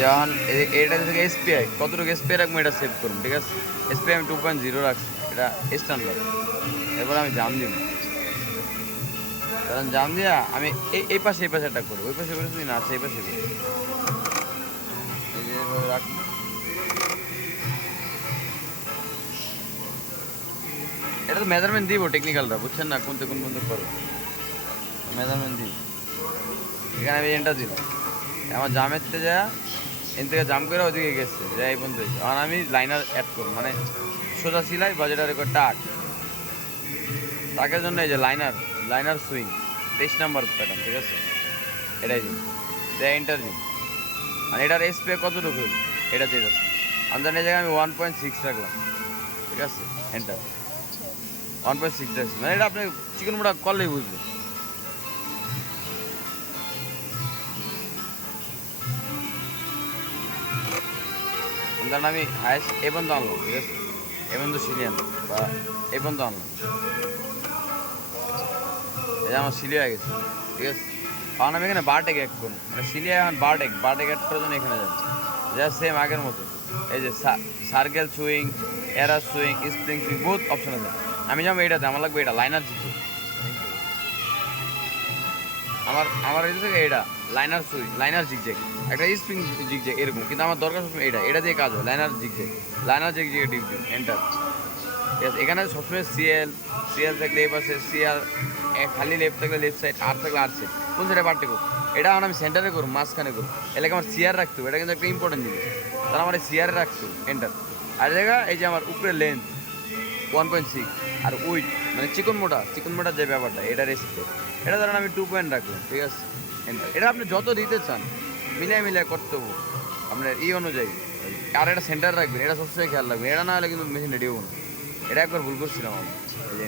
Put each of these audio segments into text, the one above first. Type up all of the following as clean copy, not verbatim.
যখন এটা থেকে এসপিআই কতটুকু এসপিআই রাখবো এটা সেভ করুন, ঠিক আছে? এসপিআই আমি 2.0 রাখছি, এটা স্ট্যান্ডার্ড। এরপর আমি জাম দিব, কারণ জাম দিয়া আমি এই পাশে একটা করি, ওই পাশে করেছি না, আচ্ছা এই পাশে করি, এই যে রাখি। এটা তো মেজারমেন্ট দিব টেকনিক্যালটা, বুঝছেন না, কোনতে কোন বন্ধু করো মেজারমেন্ট দিব। এখানে আমি এন্টার দিলাম, আমার জামের থেকে যা এন থেকে জাম করে ওদিকে গেছে যা এই বন্ধু। আর আমি লাইনার অ্যাড করব, মানে সোজা সিলাই বা যেটা রেখে টাক, টাকের জন্য এই যে লাইনার সুইং 23 নাম্বার প্যাটার্ন, ঠিক আছে? এটাই দিন, এন্টার দিন। আর এটার এসপি কতটুকু এটা চেয়ে যাচ্ছে, আমি জানি এই জায়গায় আমি 1.6 রাখলাম, ঠিক আছে? এন্টার 1.6 রাখছি, মানে এটা আপনি চিকেন মোটা করলেই বুঝবেন। কারণ আমি হায়েস্ট এ পর্যন্ত আনলাম, ঠিক আছে? এ পর্যন্ত সিলি আনলাম বা এ পর্যন্ত আনলাম, এই যে আমার সিলি হয়ে গেছে, ঠিক আছে? কারণ আমি এখানে বারটেক অ্যাড করুন, মানে সিলি এখন বারটেক অ্যাড করার জন্য এখানে যাবো যা সেম আগের মতো। এই যে circle swing, error swing, spring swing, বহুত অপশন আছে। আমি যাবো এইটাতে, আমার লাগবে এটা লাইনার জিতে। আমার এটা থেকে এটা লাইনার সুইং, লাইনার জিগজ্যাগ, একটা স্প্রিং জিগজ্যাগ এরকম, কিন্তু আমার দরকার সবসময় এটা দিয়ে কাজ হয়, লাইনার জিগজ্যাগ ডিপ দিন এন্টার। ঠিক আছে? এখানে সবসময় সিএল থাকলে এই পাশে সিআর, খালি লেফট থাকলে লেফট সাইড, আর থাকলে আর সাইড, কোন সাইডে পার্টি করুন। এটা আমি সেন্টারে করুন, মাঝখানে করুন, এলাকা আমার সিআর রাখতে হবে, এটা কিন্তু একটা ইম্পর্টেন্ট জিনিস, তাহলে আমার এই সিআরে রাখতে হবে এন্টার। আর জায়গা এই যে আমার উপরে লেন্থ 1.6, আর উইথ মানে চিকন মোটা যে ব্যাপারটা, এটা রেসিপি, এটা ধরেন আমি 2 পয়েন্ট রাখলাম, ঠিক আছে? এটা আপনি যত দিতে চান মিলিয়ে করতে হবে আপনার অনুযায়ী। আর এটা সেন্টার রাখবেন, এটা সবসময় খেয়াল রাখবেন, এটা না হলে কিন্তু মেশিন রেডি হবো না। এটা একবার ভুল করছিলাম আমি এই যে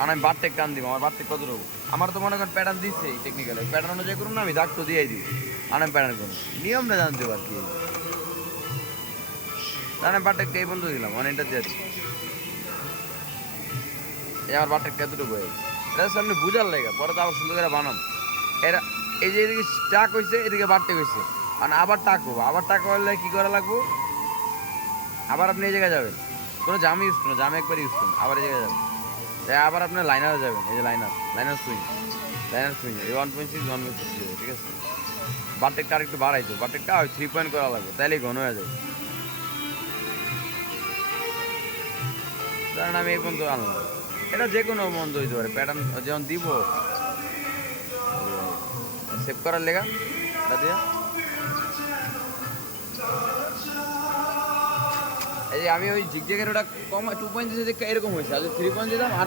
আর আমি বারটেক টান দিব, আমার বারটেক কত দেবো, আমার তো মনে করেন প্যাটার্ন দিচ্ছে এই টেকনিক্যাল প্যাটার্ন অনুযায়ী করুন না, আমি দাগ তো দিয়েই দিব, আর আমি প্যাটার্ন করুন, নিয়মটা জানতে পারছি। তাহলে আমি বারটেকটা এই বন্ধু দিলাম, মানে এটা দিয়ে এই আমার বারটেকটা এতটুকু হয়ে এটা সামনে বুঝার লেগে, পরে তো আবার সুন্দর করে বানাম। এরা এই যে এদিকে টাক হয়েছে, এদিকে বারটেক হয়েছে, আর আবার টাক হবো, আবার টাক হলে কী করা লাগবো, আবার আপনি এই জায়গায় যাবেন, কোনো জাম ইউজ করুন, জাম একবার ইউজ করুন, আবার এই জায়গায় যাবেন, আবার আপনার লাইনারে যাবেন, এই যে লাইনার সুইং এই 1.6 ঠিক আছে? বারটেকটা আর একটু বাড়াইতো, বারটেকটা 3 পয়েন্ট করা লাগবে, তাইলেই ঘন হয়ে যাবে। কারণ আমি এই পর্যন্ত আনলাম, এটা যে কোনো মন্দ হইতে পারে, প্যাটার্ন যেমন দিব সেভ করার লেগা এটা দিয়ে। এই যে আমি ওই জিগজ্যাগের ওটা কম 2 পয়েন্ট এরকম হয়েছে, আর 3 পয়েন্ট দিলাম আর